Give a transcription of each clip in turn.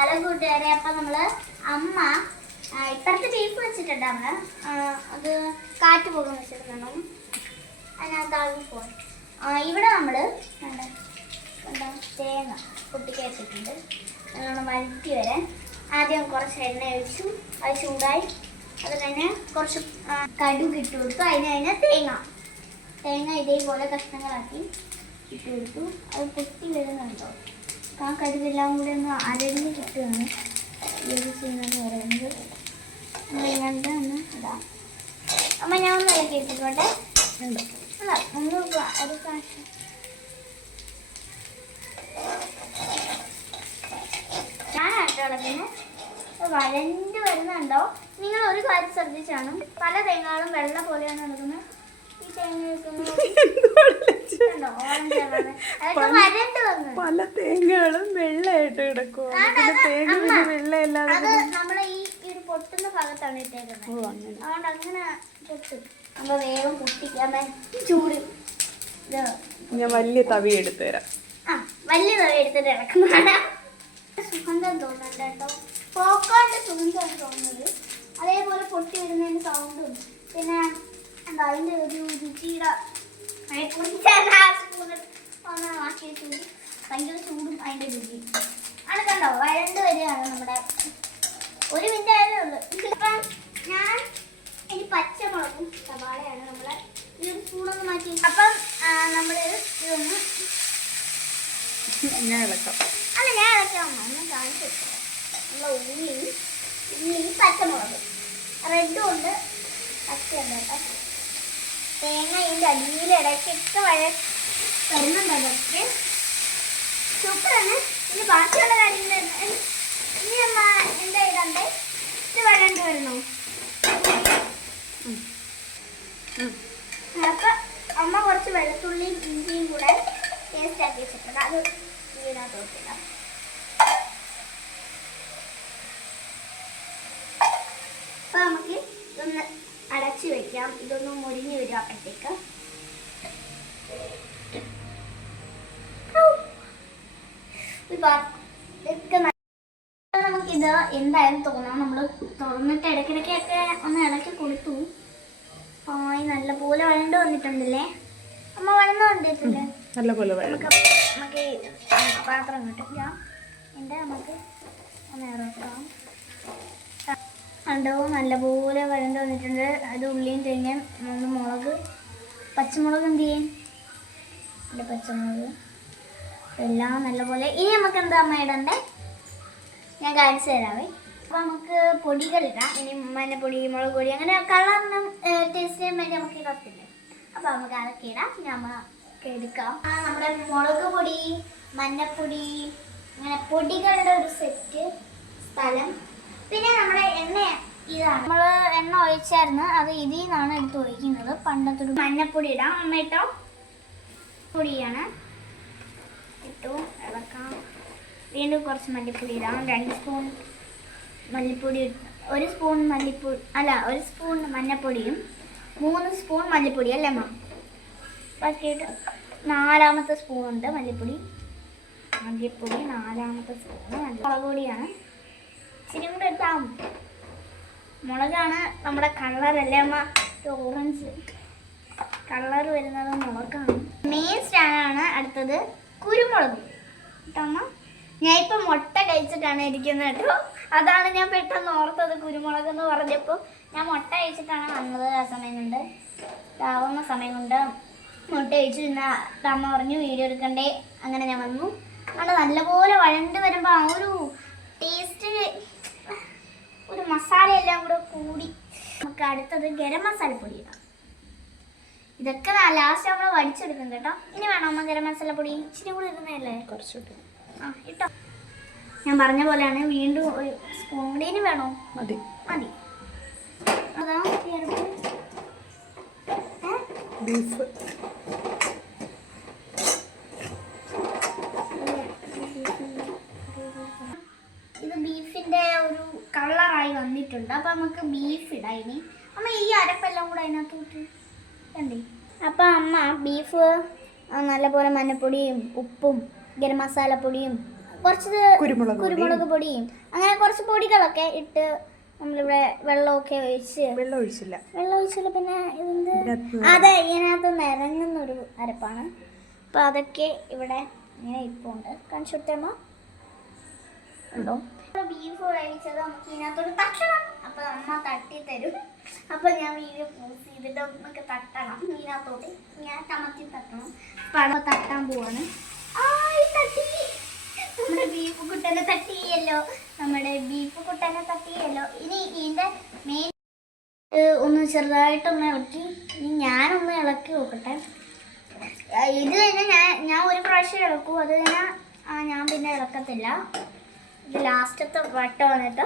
Hello കൂട്ടുകാരെ, അപ്പം നമ്മൾ അമ്മ ഇപ്പുറത്ത് ബീഫ് വെച്ചിട്ടുണ്ട്. നമ്മൾ അത് കാറ്റ് പോകുന്ന വെച്ചിട്ടുണ്ടോ അതിനകത്ത് ആകെ പോകും. ഇവിടെ നമ്മൾ എന്താ തേങ്ങ പൊട്ടിക്ക് വെച്ചിട്ടുണ്ട്. നല്ലോണം വഴറ്റി വരാൻ ആദ്യം കുറച്ച് എണ്ണ ഒഴിച്ചു, അത് ചൂടായി. അത് കഴിഞ്ഞ് കുറച്ച് കടുക് ഇട്ട് കൊടുത്തു. അതിന് തേങ്ങ ഇതേപോലെ കഷ്ണങ്ങളാക്കി ഇട്ട് കൊടുത്തു. അത് പൊട്ടി വരുന്നുണ്ടോ? ആ കടുകെല്ലാം കൂടെ ഒന്ന് അരഞ്ഞ് കിട്ടുകയാണ് ചെയ്യുന്നതെന്ന് പറയുന്നത്. ഇങ്ങനത്തെ ഒന്ന് ഇടാം. അമ്മ ഞാൻ ഒന്ന് ഇളക്കി എടുത്തിക്കോട്ടെ. അല്ല ഒന്ന് ഒരു പ്രാവശ്യം ഞാനാട്ടോ ഇളക്കിന് വഴണ്ട് വരുന്നുണ്ടോ? നിങ്ങൾ ഒരു കാര്യം ശ്രദ്ധിച്ചാണ്, പല തേങ്ങകളും വെള്ള പോലെയാണ് എടുക്കുന്നത്. ഈ തേങ്ങ പല തേങ്ങകളും വെള്ളയായിട്ട് കിടക്കും. നമ്മളെ ഈ ഒരു പൊട്ടുന്ന ഭാഗത്താണ് ഇട്ടേക്കുന്നത്. അതുകൊണ്ട് അങ്ങനെ പൊട്ടും. നമ്മൾ വേഗം പൊട്ടിക്കാൻ ചൂട്. ഞാൻ വലിയ തവി എടുത്തു തരാം. വലിയ തവി എടുത്തിട്ട് ഇറക്കുന്നതാണ്. സുഗന്ധം തോന്നുന്നുണ്ട് കേട്ടോ. പോക്കോന്റെ സുഗന്ധമാണ് തോന്നുന്നത്. അതേപോലെ പൊട്ടി വരുന്നതിന് സൗണ്ടും പിന്നെ എന്താ അതിൻ്റെ ഒരു രുചിയുടെ ഭയങ്കര ചൂടും അതിൻ്റെ രുചി ആണ്. കണ്ടോ വഴണ്ട് വരികയാണ് നമ്മുടെ. ഒരു മിനിറ്റ് ആയതേ ഉള്ളൂ. ഇപ്പം ഞാൻ ഇനി പച്ചമുളകും സവാളയാണ് നമ്മളെ ഈ ഒരു സ്പൂണൊന്ന് മാറ്റി. അപ്പം നമ്മൾ ഇതൊന്ന് ഞാൻ ഇളക്കാം. അല്ല ഞാൻ ഇളക്കാം. ഒന്ന് കാണിച്ചു നമ്മളെ ഉള്ളി പച്ചമുളക് റെഡും ഉണ്ട് പച്ചയുണ്ട് കേട്ടോ. തേങ്ങ ഇതിൻ്റെ അടിയിൽ ഇടയ്ക്കൊക്കെ വരുന്നുണ്ട്. അതൊക്കെ സൂപ്പറാണ്. ഇനി ബാക്കിയുള്ള കാര്യങ്ങൾ ഇനി അമ്മ എന്താ ഇടണ്ടേ? ഇത് വഴണ്ട് വരണോ? അപ്പം അമ്മ കുറച്ച് വെളുത്തുള്ളിയും ഇഞ്ചിയും കൂടെ ടേസ്റ്റ് ആക്കി വെച്ചിട്ടുണ്ട്. അത് ഇതിനകത്ത് നോക്കിയിടാം. അപ്പം നമുക്ക് ഇതൊന്ന് അടച്ചു വെക്കാം. ഇതൊന്ന് മുരിഞ്ഞ് വരും അപ്പോഴത്തേക്ക്. നമുക്കിത് എന്തായാലും തോന്നാം. നമ്മൾ തുറന്നിട്ട് ഇടയ്ക്കിടയ്ക്കൊക്കെ ഒന്ന് ഇളക്കി കൊടുത്തു. നല്ലപോലെ വഴണ്ട് വന്നിട്ടുണ്ടല്ലേ? അമ്മ വഴന്ന് വന്നിട്ടില്ലേ? നല്ലപോലെ നമുക്ക് പാത്രം കിട്ടും. നമുക്ക് ഒന്ന് ഇറക്കാം. കണ്ടോ നല്ലപോലെ വഴണ്ട് വന്നിട്ടുണ്ട്. അത് ഉള്ളിയും തേങ്ങയും മുളക് പച്ചമുളക് എന്ത് ചെയ്യും? എൻ്റെ പച്ചമുളക് എല്ലാം നല്ലപോലെ. ഇനി നമുക്ക് എന്താ അമ്മ ഇടണ്ടേ? ഞാൻ കാണിച്ചു തരാവേ. അപ്പോൾ നമുക്ക് പൊടികളിടാം. ഇനി മഞ്ഞപ്പൊടി, മുളക് പൊടി, അങ്ങനെ കളറിനും ടേസ്റ്റിനും വേണ്ടി നമുക്ക് ഇടത്തില്ല. അപ്പോൾ നമുക്ക് അതൊക്കെ ഇടാം. നമുക്ക് എടുക്കാം. നമ്മുടെ മുളക് പൊടി, മഞ്ഞപ്പൊടി, അങ്ങനെ പൊടികളുടെ ഒരു സെറ്റ് സ്ഥലം. പിന്നെ നമ്മുടെ എണ്ണ ഇതാണ്. നമ്മൾ എണ്ണ ഒഴിച്ചായിരുന്നു. അത് ഇതിൽ നിന്നാണ് എടുത്ത് ഒഴിക്കുന്നത്. പണ്ടത്തെ ഒരു മഞ്ഞപ്പൊടി ഇടാം. അമ്മ ഇട്ടോ? പൊടിയാണ് ഇട്ടു. ഇളക്കാം. വീണ്ടും കുറച്ച് മല്ലിപ്പൊടി ഇടാം. 2 സ്പൂൺ മല്ലിപ്പൊടി. 1 സ്പൂൺ മല്ലിപ്പൊടി അല്ല 1 സ്പൂൺ മഞ്ഞപ്പൊടിയും 3 സ്പൂൺ മല്ലിപ്പൊടി അല്ലേ അമ്മ? ബാക്കിയിട്ട് 4ാമത്തെ സ്പൂണുണ്ട് മല്ലിപ്പൊടി. 4ാമത്തെ സ്പൂണ് മുളക് പൊടിയാണ്. ഇച്ചിരി കൂടെ ഇട്ടാം. മുളകാണ് നമ്മുടെ കളറല്ലേ അമ്മ? ഓറഞ്ച് കളർ വരുന്നത് മുളകാണ്. മെയിൻ സ്റ്റാൻഡാണ്. അടുത്തത് കുരുമുളക് കേട്ടോ അമ്മ. ഞാൻ ഇപ്പം മുട്ട കഴിച്ചിട്ടാണ് ഇരിക്കുന്നത് കേട്ടോ. അതാണ് ഞാൻ പെട്ടെന്ന് ഓർത്തത് കുരുമുളക് എന്ന് പറഞ്ഞപ്പോൾ. ഞാൻ മുട്ട കഴിച്ചിട്ടാണ് വന്നത്. ആ സമയം കൊണ്ട് ആവുന്ന സമയം കൊണ്ട് മുട്ട കഴിച്ചു. അമ്മ പറഞ്ഞു വീഡിയോ എടുക്കണ്ടേ. അങ്ങനെ ഞാൻ വന്നു. അത് നല്ലപോലെ വഴണ്ട് വരുമ്പോൾ ആ ഒരു ടേസ്റ്റ്, ഒരു മസാലയെല്ലാം കൂടെ കൂടി. നമുക്ക് അടുത്തത് ഗരം മസാലപ്പൊടി ഇടാം. ഇതൊക്കെ ലാസ്റ്റ് നമ്മൾ വടിച്ചെടുക്കും കേട്ടോ. ഇനി വേണം അമ്മ ഗരം മസാലപ്പൊടി? ഇച്ചിരി കൂടി ഇടുന്നതല്ലേ? കുറച്ചുകൂടി ഇട്ടോ. ഞാൻ പറഞ്ഞ പോലെയാണ്. വീണ്ടും ഒരു സ്പൂൺ കൂടി. ഇനി വേണോ? മതി. അതാ ബീഫ് ഇത് ബീഫിൻ്റെ ഒരു കളറായി വന്നിട്ടുണ്ട്. അപ്പം നമുക്ക് ബീഫ് ഇടാം. ഇനി അമ്മ ഈ അരപ്പെല്ലാം കൂടെ അതിനകത്ത് ഇട്ട് കണ്ടേ. അപ്പം അമ്മ ബീഫ് നല്ലപോലെ മഞ്ഞപ്പൊടിയും ഉപ്പും ഗരം മസാലപ്പൊടിയും കുറച്ച് കുരുമുളക് പൊടിയും അങ്ങനെ കുറച്ച് പൊടികളൊക്കെ ഇട്ട് നമ്മളിവിടെ വെള്ളമൊക്കെ ഒഴിച്ച് വെള്ളം ഒഴിച്ചില്ല പിന്നെ അതെ ഇതിനകത്ത് നിരങ്ങുന്നൊരു അരപ്പാണ്. അപ്പം അതൊക്കെ ഇവിടെ ഇങ്ങനെ ഇപ്പുണ്ട്. കാണിച്ചു കൊടുത്തേമ്മ ഉണ്ടോ? ബീഫ് വേവിച്ചത് നമുക്ക് ഇതിനകത്തോട് തട്ടണം. അപ്പം അമ്മ തട്ടി തരും. അപ്പം ഞാൻ വീഡിയോ പോസ് ചെയ്തിട്ട് നമുക്ക് തട്ടണം. ഇതിനകത്തോട്ട് ഞാൻ തമത്തി തട്ടണം. അപ്പം അമ്മ തട്ടാൻ പോവാണ്. തട്ടി നമ്മുടെ ബീഫ് കുട്ടനെ തട്ടിയല്ലോ. ഇനി ഇതിൻ്റെ മെയിൻ ഒന്ന് ചെറുതായിട്ടൊന്ന് ഇളക്കി. ഇനി ഞാനൊന്ന് ഇളക്കി നോക്കട്ടെ. ഇത് തന്നെ ഞാൻ ഒരു പ്രാവശ്യം ഇളക്കും. അത് തന്നെ ഞാൻ പിന്നെ ഇളക്കത്തില്ല. ഇത് ലാസ്റ്റത്തെ വട്ടം വന്നിട്ട്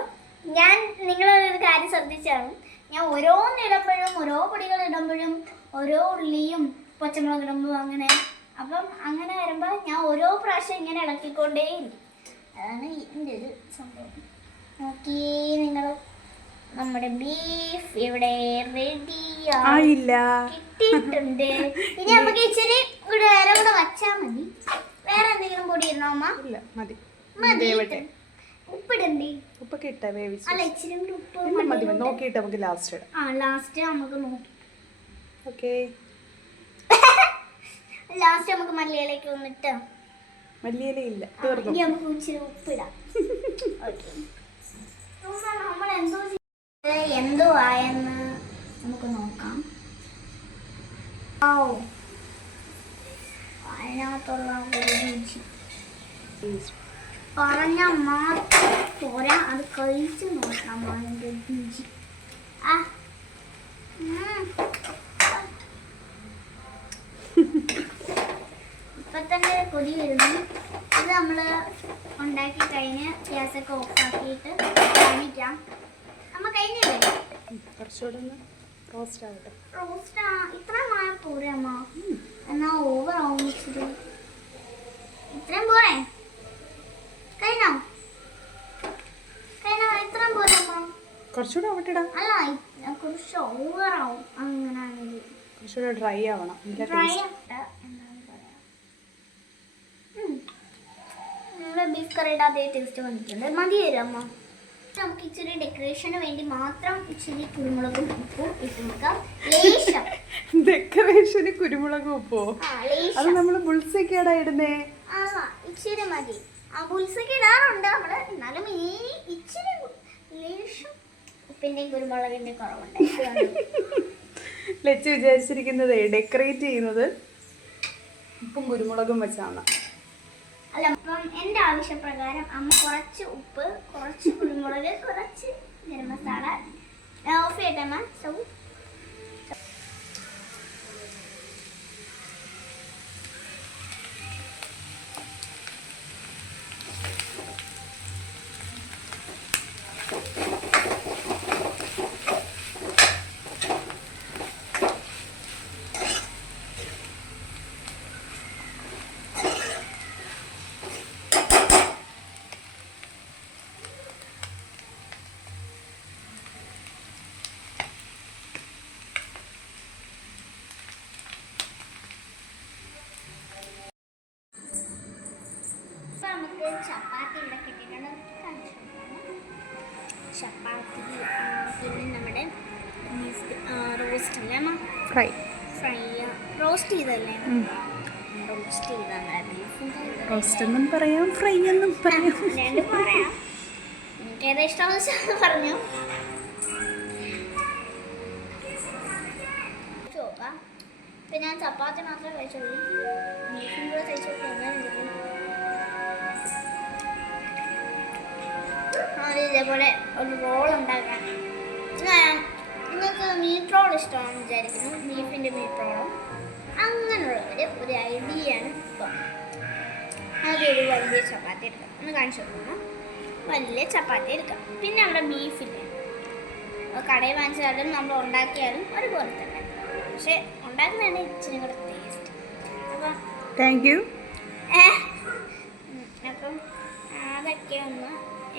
ഞാൻ നിങ്ങളൊരു കാര്യം ശ്രദ്ധിച്ചാണ്. ഞാൻ ഓരോന്നിടുമ്പോഴും ഓരോ പൊടികൾ ഇടുമ്പോഴും ഓരോ ഉള്ളിയും പച്ചമുളക് ഇടുമ്പോൾ അങ്ങനെ അപ്പം അങ്ങനെ വരുമ്പോൾ ഞാൻ ഓരോ പ്രാവശ്യം ഇങ്ങനെ ഇളക്കിക്കൊണ്ടേയിരിക്കും. അതാണ് ഇതിൻ്റെ ഒരു സംഭവം. നോക്കിയേ നിങ്ങൾ, നമ്മുടെ ബീഫ് ഇവിടെ റെഡി കിട്ടിയിട്ടുണ്ട്. ഇനി നമുക്ക് ഇച്ചിരി ഇവിടെ വേറെ കൂടെ വച്ചാൽ മതി. വേറെ എന്തെങ്കിലും പൊടി ഇടണോ അമ്മ? മതി. ഉപ്പിടണ്ടേ? ഉപ്പൊക്കെ ഇട്ട വേവിച്ചു. അല്ല, ഇച്ചിരി ഉപ്പ് മതി. നോക്കിയിട്ട് നമുക്ക് ലാസ്റ്റ് ഇടാം. ലാസ്റ്റ് നമുക്ക് നോക്കി. ഓക്കെ, ലാസ്റ്റ് നമുക്ക് മല്ലിയിലേക്ക് വന്നിട്ട് മല്ലിയില ഇല്ല, ഇനി നമുക്ക് ഇച്ചിരി ഉപ്പിടാം. നമ്മൾ എന്തോ ആയെന്ന് നമുക്ക് നോക്കാം. അതിനകത്തുള്ള രുചി പറഞ്ഞ മാത്രം പോരാ, അത് കഴിച്ച് നോക്കാം അതിൻ്റെ രുചി. ഇപ്പൊ തന്നെ കൊതി വരുന്നു. ഇത് നമ്മൾ ഉണ്ടാക്കി കഴിഞ്ഞ് ഗ്യാസൊക്കെ ഓഫാക്കിയിട്ട് കാണിക്കാം. നമ്മൾ കഴിഞ്ഞില്ലേ? കുറച്ചുകൂടെ റോസ്റ്റ് ആവട്ടെ. റോസ്റ്റ് ഇത്ര മായ പോരെ അമ്മ? എന്നാ ഓവർ ആവും ഇച്ചിരി. ഇത്രയും പോരെ? കഴിഞ്ഞോ? ഇത്രയും പോരെ അമ്മ? കുറച്ചുകൂടെ ആവട്ടെടാ. അല്ല, കുറച്ച് ഓവർ ആവും അങ്ങനെയാണെങ്കിൽ. കുറച്ചുകൂടെ ഡ്രൈ ആവണം. ഡ്രൈ എന്താണ് പറയാ, നമ്മുടെ ബീഫ് കറിയുടെ അതേ ടേസ്റ്റ് വന്നിട്ടുണ്ട്. മതി തരും അമ്മ. നമുക്ക് ഇച്ചിരി ഡെക്കറേഷന് വേണ്ടി മാത്രം ഇച്ചിരി കുരുമുളകും ഉപ്പും ഇട്ട് കൊടുക്കാം. ലേശം ഡെക്കറേഷന് കുരുമുളകും ഉപ്പോ? അത് നമ്മള് ബുൾസയ്ക്കാടാ ഇടുന്നേ. ഇച്ചിരി മതി. ബുൾസയ്ക്ക് ഇടാറുണ്ട് നമ്മള്. എന്നാലും ഈ ഇച്ചിരി ലേശം ഉപ്പിന്റെയും കുരുമുളകിന്റെയും കുറവുണ്ട്. ലച്ചു വിചാരിച്ചിരിക്കുന്നത് ഡെക്കറേറ്റ് ചെയ്യുന്നത് ഉപ്പും കുരുമുളകും വെച്ചാണ്. അല്ല, അപ്പം എൻ്റെ ആവശ്യപ്രകാരം അമ്മ കുറച്ച് ഉപ്പ്, കുറച്ച് കുരുമുളക്, കുറച്ച് ഗരം മസാല. ഓഫ് ചെയ്യട്ടെ അമ്മ സ്റ്റൗ? നമുക്ക് ചപ്പാത്തി ഇവിടെ കിട്ടിയിട്ടുണ്ട്. ചപ്പാത്തി, പിന്നെ നമ്മുടെ റോസ്റ്റ് അല്ലേ അമ്മ? ഫ്രൈ റോസ്റ്റ് ചെയ്തല്ലേ? റോസ്റ്റ് ചെയ്താണ്. റോസ്റ്റ് എന്നും പറയാം, ഫ്രൈ എന്നും പറയാം. രണ്ടും പറയാം. എനിക്ക് ഏതാ ഇഷ്ടമെന്ന് പറഞ്ഞു. നോക്കാം. ഇപ്പം ഞാൻ ചപ്പാത്തി മാത്രമേ കഴിച്ചോളൂ. ബീഫും കൂടെ കഴിച്ചു നോക്കാം. ഇതേപോലെ ഒരു റോൾ ഉണ്ടാക്കാൻ നിങ്ങൾക്ക് മീറ്റ് റോൾ ഇഷ്ടമാണെന്ന് വിചാരിക്കുന്നു. ബീഫിൻ്റെ മീറ്റ് റോളും അങ്ങനെയുള്ളവർ ഒരു ഐഡിയയാണ്. ഇപ്പം അതൊരു വലിയ ചപ്പാത്തി എടുക്കാം. ഒന്ന് കാണിച്ചു കൊടുക്കണം. വലിയ ചപ്പാത്തി എടുക്കാം. പിന്നെ നമ്മുടെ ബീഫില്ലേ, കടയിൽ വാങ്ങിച്ചാലും നമ്മൾ ഉണ്ടാക്കിയാലും ഒരുപോലെ തന്നെ. പക്ഷെ ഉണ്ടാക്കുന്നതാണ് ഇച്ചിരി കൂടെ ടേസ്റ്റ്. അപ്പം താങ്ക് യു. അപ്പം അതൊക്കെ ഒന്ന്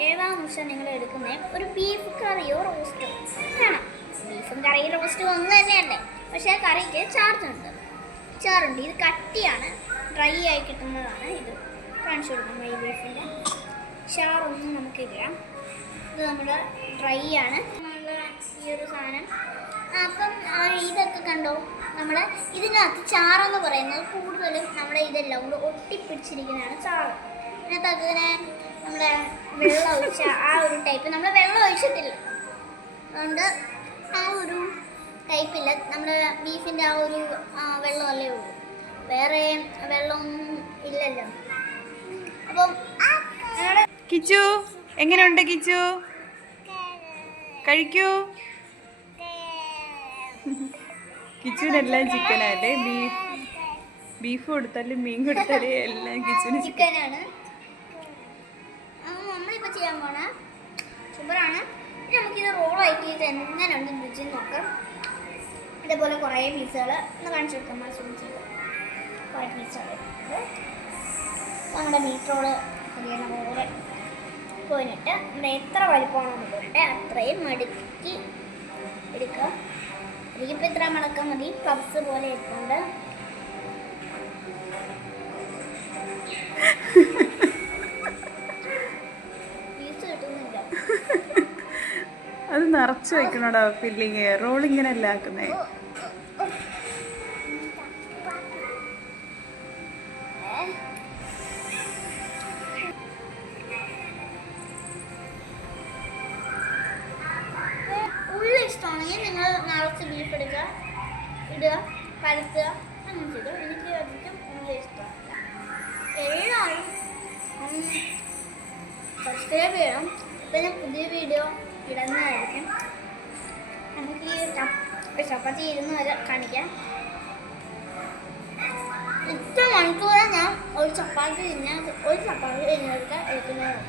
ഏതാണെന്ന് വെച്ചാൽ നിങ്ങൾ എടുക്കുന്നത് ഒരു ബീഫ് കറിയോ റോസ്റ്റോ വേണം. ബീഫും കറിയും റോസ്റ്റും ഒന്ന് തന്നെയല്ലേ, പക്ഷേ ആ കറിക്ക് ചാറുണ്ട്. ഇത് കട്ടിയാണ്, ഡ്രൈ ആയി കിട്ടുന്നതാണ്. ഇത് കാണിച്ചു കൊടുക്കാം. ഈ ബീഫിൻ്റെ ഷാറൊന്നും നമുക്കില്ല. ഇത് നമ്മുടെ ഡ്രൈ ആണ് നമ്മളുടെ ഈ ഒരു സാധനം. അപ്പം ഇതൊക്കെ കണ്ടോ, നമ്മുടെ ഇതിനകത്ത് ചാറെന്ന് പറയുന്നത് കൂടുതലും നമ്മുടെ ഇതെല്ലാം കൂടെ ഒട്ടിപ്പിടിച്ചിരിക്കുന്നതാണ് ചാറ്. ഇതിനകത്ത് അതിനെ നമ്മുടെ വെള്ളം ഒഴിച്ച ആ ഒരു ടൈപ്പ് നമ്മൾ വെള്ളം ഒഴിച്ചിട്ടില്ല, അതുകൊണ്ട് ആ ഒരു ടൈപ്പില്ല. നമ്മുടെ ബീഫിൻ്റെ ആ ഒരു വെള്ളമല്ലേ ഉള്ളൂ, വേറെ വെള്ളമൊന്നും ഇല്ലല്ലോ. അപ്പം കിച്ചു എങ്ങനെയുണ്ട്? കിച്ചു കഴിക്കൂ. കിച്ചുവിനെല്ലാം ചിക്കനല്ലേ, ബീഫ് കൊടുത്താലും മീൻ കൊടുത്താലും എല്ലാം കിച്ചുവിന് ചിക്കനാണ് നമ്മളിപ്പോൾ ചെയ്യാൻ പോണ. സൂപ്പറാണ്. ഇനി നമുക്കിത് റോളായിട്ട് ഇത് എങ്ങനെയുണ്ട് രുചി നോക്കാം. ഇതേപോലെ കുറേ പീസുകൾ ഒന്ന് കാണിച്ചു കൊടുക്കാം. കുറേ പീസുകൾ നമ്മുടെ മീറ്റ് റോള് പൊടിയണ പോലെ പോയിട്ട് നമ്മുടെ എത്ര വലിപ്പമാണെന്ന് പോയിട്ട് അത്രയും മടുക്കി എടുക്കുക. എനിക്കിപ്പോൾ ഇത്ര മടക്കാൻ മതി. പബ്സ് പോലെ ഇട്ടുണ്ട്. പീസ് കിട്ടുന്നില്ല. അത് നിറച്ച് വെക്കണോടാ ഫില്ലിങ്. റോൾ ഇങ്ങനെ അല്ല ആക്കുന്നേ. ഉള്ളി ഇഷ്ടമാണെങ്കിൽ നിങ്ങൾ നിറച്ച് ബീഫ് എടുക്കുക, ഇടുക, പരത്തുക, അങ്ങനെ ചെയ്തു. എനിക്ക് അധികം ഉള്ളി ഇഷ്ടമല്ല. എല്ലാവരും സബ്സ്ക്രൈബ് ചെയ്യണം. ഇപ്പം ഞാൻ പുതിയ വീഡിയോ ഇടുന്നതായിരിക്കും. നമുക്ക് ഈ ചപ്പാത്തി ഇരുന്ന് വരെ കാണിക്കാം. ഇത്ര മണിക്കൂറെ ഞാൻ ഒരു ചപ്പാത്തി തിന്നെടുക്കാൻ എടുക്കുന്നത്.